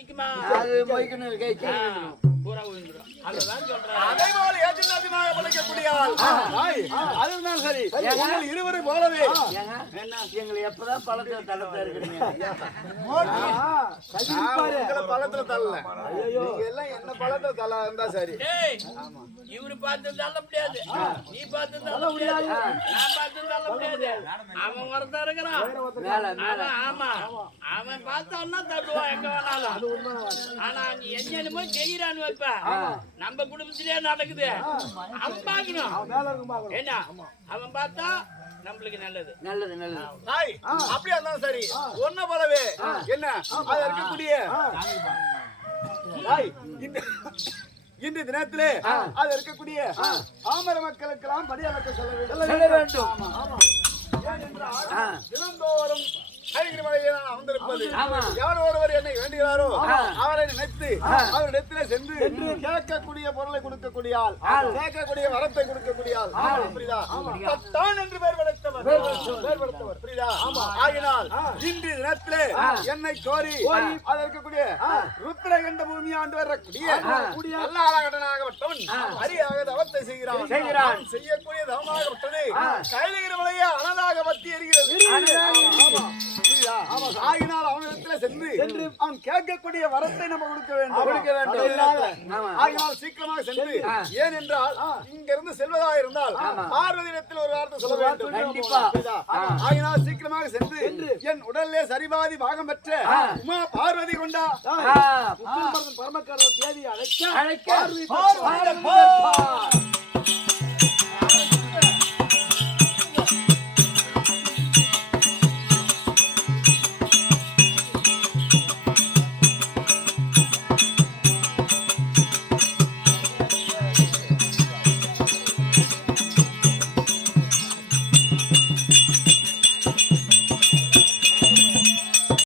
நிக்குமா? அது மொய்க்கணும் பூரா விழுந்துரும். அதுதான் சொல்றேன். அதே போல ஏற்றின் அதிகமாக படைக்கக்கூடிய ஆள். அதுதான் சரி. உங்கள் இருவரை போலவே என்ன எங்களை எப்பதான் பழத்துல தள்ளத்தை இருக்கிறீங்க? உங்களை பழத்துல தள்ளல. நீங்க எல்லாம் என்ன பழத்துல தள்ள இருந்தா சரி. டேய், இவரு பார்த்து தள்ள முடியாது, நீ பார்த்து தள்ள முடியாது, நான் பார்த்து தள்ள முடியாது. அவன் ஒருத்தன் இருக்கிறான். அவன் ஆமா, அவன் பார்த்தான்னா தள்ளுவான் எங்க வேணாலும். ஆனா நீ என்னென்னமோ செய்யறான்னு வைப்ப, நம்ம குடும்பத்திலேயே நடக்குது. அவன் பார்க்கணும் என்ன, அவன் பார்த்தா நம்மளுக்கு நல்லது. நல்லது நல்லது. தாய் அப்படியே இருந்தாலும் சரி. ஒன்ன போலவே என்ன அது இருக்கக்கூடிய தாய் இன்று தினத்திலே அது இருக்கக்கூடிய ஆமர மக்களுக்கெல்லாம் படியளக்க சொல்ல வேண்டும். தினந்தோறும் மலையை நான் அமர்ந்திருப்பது யார் ஒருவர் என்னை வேண்டுகிறாரோ அவரை நினைத்து அவரிடத்திலே சென்று கேட்கக்கூடிய பொருளை கொடுக்கக்கூடிய ஆள், கேட்கக்கூடிய வரத்தை கொடுக்கக்கூடிய ஆள். புரியுதா? தான் என்று பெயர் படைத்தவர். புரியுதா? ஆகினால் இன்று தினத்திலே என்னை கோரி அது இருக்கக்கூடிய ருத்ர கண்ட பூமி ஆண்டு வரக்கூடிய அல்லாஹ்கட்டனாகப்பட்டவன் அரியாக தவத்தை செய்கிறான். செய்யக்கூடிய தவமாகப்பட்டது கைலகிரி மலையை அனதாக பற்றி எரிகிறது. ஆகினால் அவனிடத்துல சென்று அவன் கேட்கக்கூடிய வரத்தை நம்ம கொடுக்க வேண்டும். ஆகினால் சீக்கிரமாக சென்று, ஏன் என்றால் இங்கிருந்து செல்வதாக இருந்தால் பார்வதியிடத்தில் ஒரு வார்த்தை சொல்ல வேண்டும். ஆகினால் சீக்கிரமாக சென்று என் உடல்லே சரிபாதி பாகம் பெற்ற உமா பார்வதி கொண்டா பரமக்காரர் தேவி அழைக்க